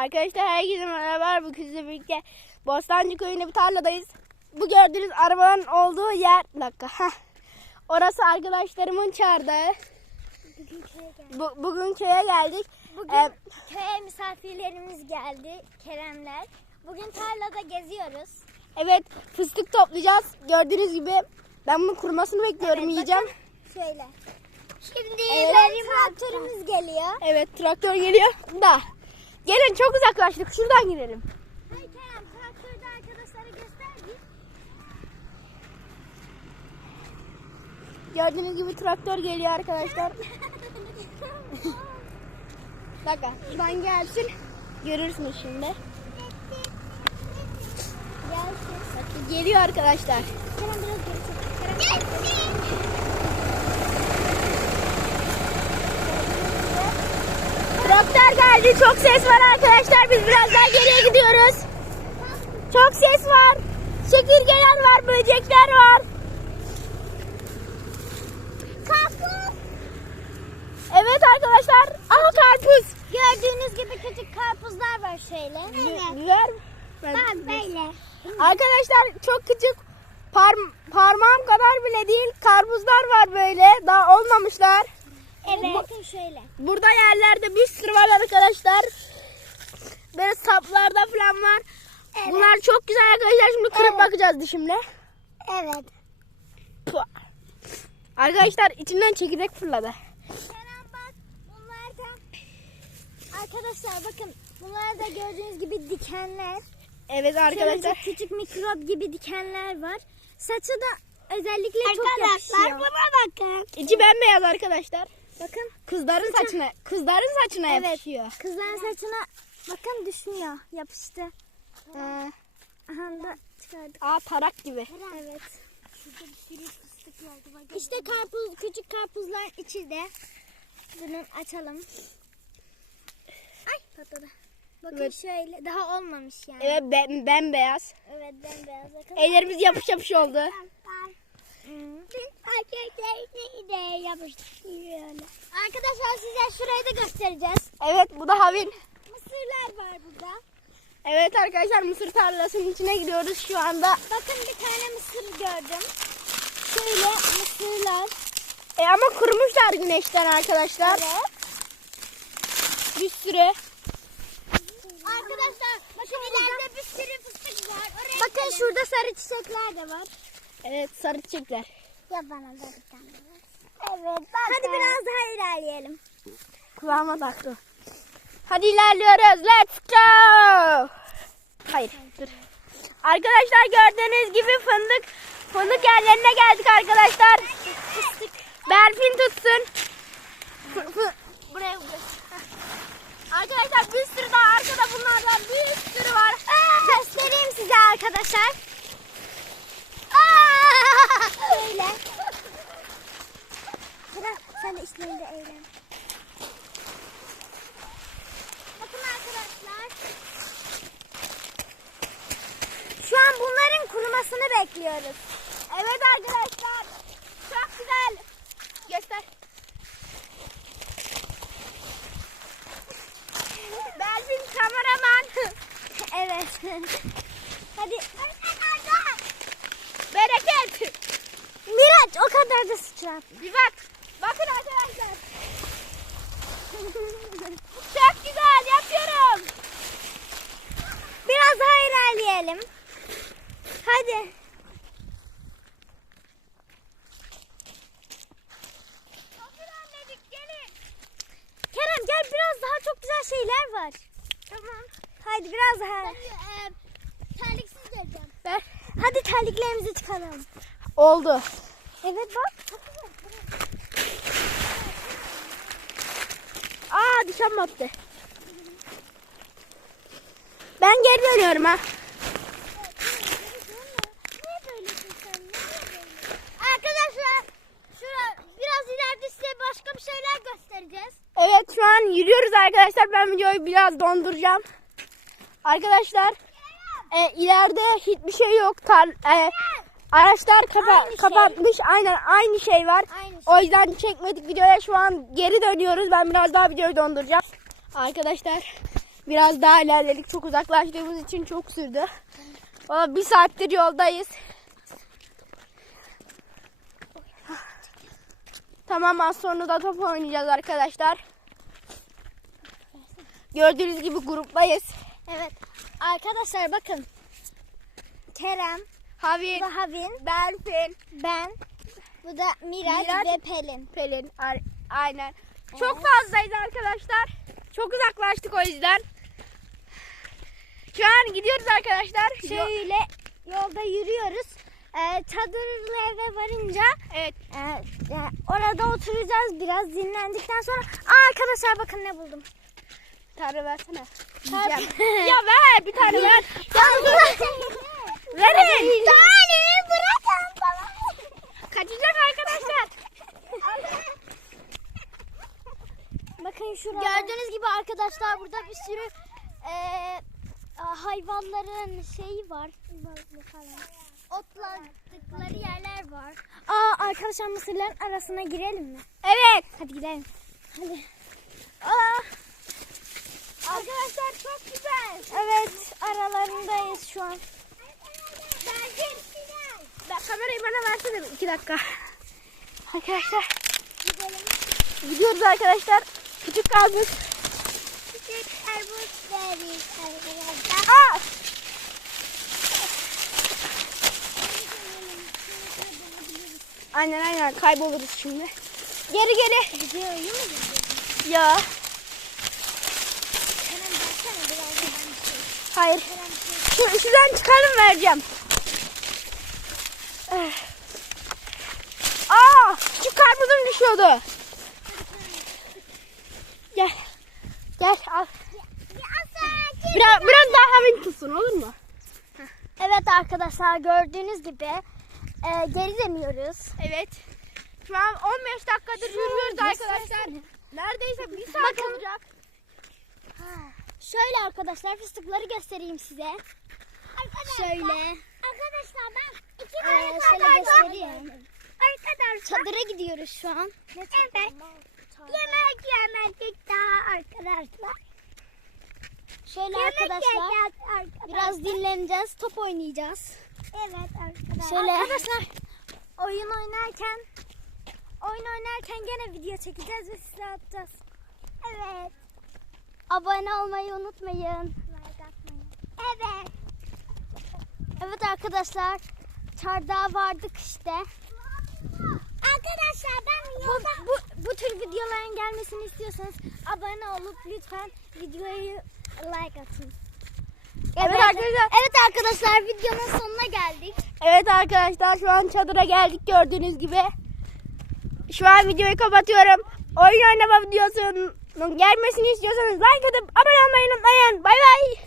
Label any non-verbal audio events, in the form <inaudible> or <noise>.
Arkadaşlar herkese merhaba. Bugün sizle birlikte Bostancı köyünde bir tarladayız. Bu gördüğünüz arabanın olduğu yer... Dakika. heh. Orası arkadaşlarımın çardağı. Bugün köye geldik. Bu, bugün köye geldik. Bugün Ee, köye misafirlerimiz geldi. Keremler. Bugün tarlada geziyoruz. evet fıstık toplayacağız. Gördüğünüz gibi ben bunun kurumasını bekliyorum Evet, yiyeceğim. bakın Şöyle. Şimdi Evet. traktörümüz geliyor. Evet traktör geliyor da. Gelin çok uzaklaştık. Şuradan girelim. Hayır Kerem traktörde arkadaşlara göster bir. Gördüğünüz gibi traktör geliyor arkadaşlar. <laughs> Dakika. Şuradan gelsin. Görürsünüz şimdi. Gelsin. Bakın geliyor arkadaşlar. Kerem biraz geri çek. Kerem Traktör geldi. Çok ses var arkadaşlar. Biz biraz daha geriye gidiyoruz. Çok ses var. Çekirgeler var. Böcekler var. Karpuz. Evet arkadaşlar. Aha karpuz. Gördüğünüz gibi küçük karpuzlar var şöyle. Biber. Ben- Bak böyle. Arkadaşlar çok küçük parm- parmağım kadar bile değil karpuzlar var böyle. Daha olmamışlar. Evet. Bakın şöyle. Burada yerlerde bir sürü var arkadaşlar. Böyle saplarda falan var. Evet. Bunlar çok güzel arkadaşlar. Şimdi kırıp Evet. bakacağız dişimle. Evet. Puh. Arkadaşlar içinden çekirdek fırladı. Kerem bak bunlar da arkadaşlar bakın bunlar da gördüğünüz gibi dikenler. Evet Arkadaşlar arkadaşlar. küçük mikrop gibi dikenler var. Saçı da özellikle çok yakışıyor. bakın. İçi bembeyaz arkadaşlar. Bakın Kızların saçına, kızların saçına Evet. yapışıyor. kızların saçına bakın düşmüyor yapıştı. Ee, Aha da çıkardık. aa tarak gibi. Evet. İşte karpuz, küçük karpuzlar içi de. Bunu açalım. Ay patladı. Bakın Evet. şöyle daha olmamış yani. Evet ben, bembeyaz. Evet bembeyaz bakın. Ellerimiz yapış yapış oldu. Erkeklerini de yapıştırıyorlar. Arkadaşlar size şurayı da göstereceğiz. Evet bu da havin. Mısırlar var burada. Evet arkadaşlar mısır tarlasının içine gidiyoruz şu anda. Bakın bir tane mısır gördüm. Şöyle mısırlar. E ama kurumuşlar güneşten arkadaşlar. Evet. Bir sürü. Arkadaşlar bakın ileride bir sürü fıstık var. Oraya bakın şurada sarı çiçekler de var. Evet sarı çiçekler. Ya bana da bir tane ver. Evet Hadi biraz daha ilerleyelim. Kulağıma taktı. Hadi ilerliyoruz. Let's go. Hayır dur. Arkadaşlar gördüğünüz gibi fındık fındık yerlerine geldik arkadaşlar. Fıstık. Berfin tutsun. Fı- fı- buraya. Heh. Arkadaşlar bir sürü daha arkada bunlardan bir sürü var. Göstereyim size arkadaşlar. Aa! Böyle. Sıra sen de işlerinde eğlen. Bakın arkadaşlar. Şu an bunların kurumasını bekliyoruz. Evet arkadaşlar. Çok güzel. Göster. Berfin kameraman. <laughs> Evet. Hadi. Bereket. Miraç o kadar da sıçrat. Bir bak. Bakın arkadaşlar. <laughs> Çok güzel yapıyorum. Biraz daha ilerleyelim. Hadi. Hazır anladık gelin. Kerem gel biraz daha çok güzel şeyler var. Tamam. Hadi biraz daha. e, terliksiz geleceğim. Ver. Hadi terliklerimizi çıkaralım. Oldu. Evet bak. Aa dişem battı. Ben geri dönüyorum ha. Arkadaşlar şura biraz ileride size başka bir şeyler göstereceğiz. Evet şu an yürüyoruz arkadaşlar. Ben videoyu biraz donduracağım. Arkadaşlar e, ileride hiçbir şey yok. Tar- e, araçlar kapa- Aynı şey. kapatmış. Aynen aynı şey var. Aynı şey. O yüzden çekmedik videoya. Şu an geri dönüyoruz. Ben biraz daha videoyu donduracağım. Arkadaşlar Biraz daha ilerledik. Çok uzaklaştığımız için çok sürdü. Valla bir saattir yoldayız. Tamam az sonra da top oynayacağız arkadaşlar. Gördüğünüz gibi gruptayız. Evet. Arkadaşlar bakın. Kerem, Havin, bu Havin, Berfin, ben, bu da Miraç, Miraç. ve Pelin. Pelin. Aynen. Çok Evet. fazlayız arkadaşlar. Çok uzaklaştık o yüzden. Şu an gidiyoruz arkadaşlar. Şöyle yolda yürüyoruz. Ee, çadırlı eve varınca Evet. e, e, orada oturacağız biraz dinlendikten sonra. Aa, arkadaşlar bakın ne buldum. Tanrı versene. Tabii. Yiyeceğim. <laughs> ya ver bir tane ver. Verin. Tane bırakın bana. Kaçacak arkadaşlar. Bakın şurada. Gördüğünüz gibi arkadaşlar burada bir sürü e, hayvanların şeyi var. Otladıkları yerler var. Aa arkadaşlar mısırların arasına girelim mi? Evet. Hadi gidelim. Hadi. Aa. Arkadaşlar çok güzel. Evet aralarındayız şu an. Ben kamerayı bana versene iki dakika. <laughs> Arkadaşlar Gidelim. gidiyoruz arkadaşlar. Küçük kalmış. Küçük karpuz veririz arkadaşlar. Aa. Aynen aynen kayboluruz şimdi. Geri geri. Videoyu mu izliyorsun? Ya. Hayır. Şu, şuradan çıkalım vereceğim. Eh. Aa, küçük karpuzum düşüyordu. Gel. Gel al. Biraz, biraz daha havin tutsun olur mu? Evet arkadaşlar gördüğünüz gibi e, geri dönüyoruz. Evet. Şu an 15 dakikadır yürüyoruz arkadaşlar. Neredeyse bir saat Bakın. olacak. Şöyle arkadaşlar fıstıkları göstereyim size. Şöyle. Arkadaşlar ben iki Ee, tane şöyle kartal göstereyim. Arkadaşlar Çadıra gidiyoruz şu an. evet yemek yemedik daha arkadaşlar. Şöyle Yemek arkadaşlar arkadaşlar. biraz dinleneceğiz, top oynayacağız. Evet arkadaşlar. Şöyle arkadaşlar oyun oynarken oyun oynarken gene video çekeceğiz ve size atacağız. Evet. Abone olmayı unutmayın. Evet. Evet arkadaşlar çardağa vardık işte. Arkadaşlar ben Bu, bu, bu tür videoların gelmesini istiyorsanız abone olup lütfen videoyu like atın. Evet arkadaşlar. Evet arkadaşlar videonun sonuna geldik. Evet arkadaşlar şu an çadıra geldik gördüğünüz gibi. Şu an videoyu kapatıyorum. Oyun oynama videosunun gelmesini istiyorsanız like atıp abone olmayı unutmayın. Bay bay.